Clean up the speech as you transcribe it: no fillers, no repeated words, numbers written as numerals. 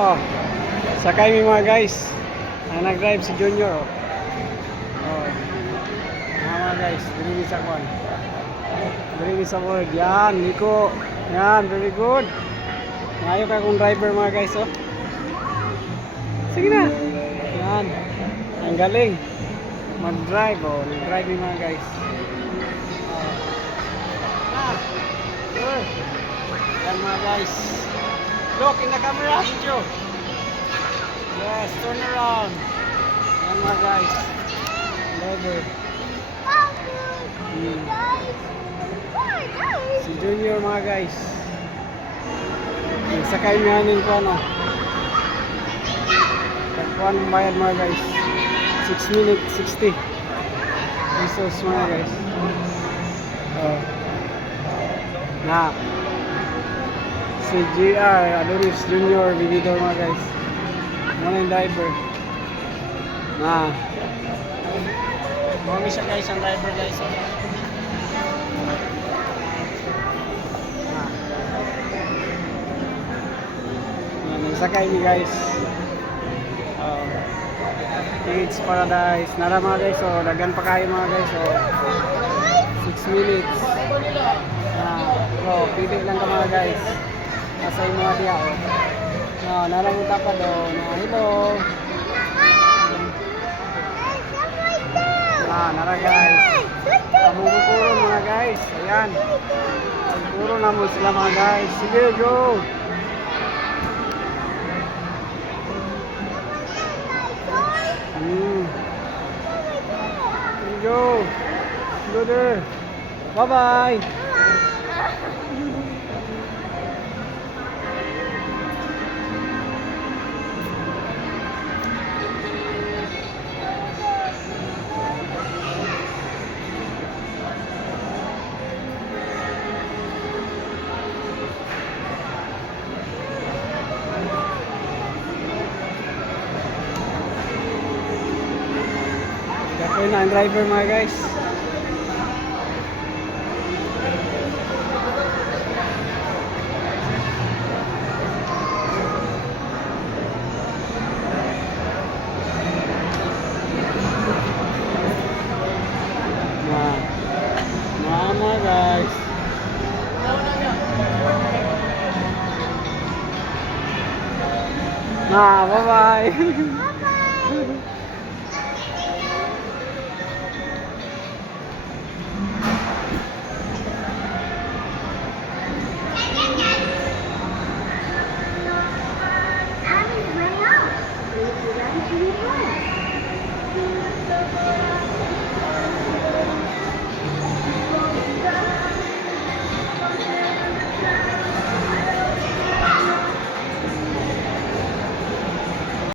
Oh, sakay mi mga guys. Ang nag-drive si Junior. Oh. Mga guys, dili sa kwan. Dili sa word. Yan, liko. Yan, very good. Ngayon ka kung driver mga guys, oh. Sige na. Yan. Ang galing. Mag-drive, oh. Nag-drive mi mga guys. Sure. Yan mga guys. Look in the camera, video. Yes, turn around. Yan mga guys. Leather. Si Junior mga guys. Sakay niya nin ko ano. Pagkuhan ng bayad mga guys. 6 minutes, 60 pesos mga guys. Oh. Na. Si GR, Adonis Junior, Vividor mga guys. Ano yung driver? Na. Mami siya guys, ang driver guys. Nagsakay ni guys. It's Paradise. Nara mga guys, so dagan pa kayo mga guys. So 6 minutes. So pili lang ka mga guys. Nasa yung mga diya. Nara mo tapad do. Hello. Nara guys. Puro mga guys. Ayan. Puro na mo sila mga guys. Sige, go. Go. Go there. Bye-bye. Ako na ang driver mga guys. Mga guys. Bye-bye. Bye-bye.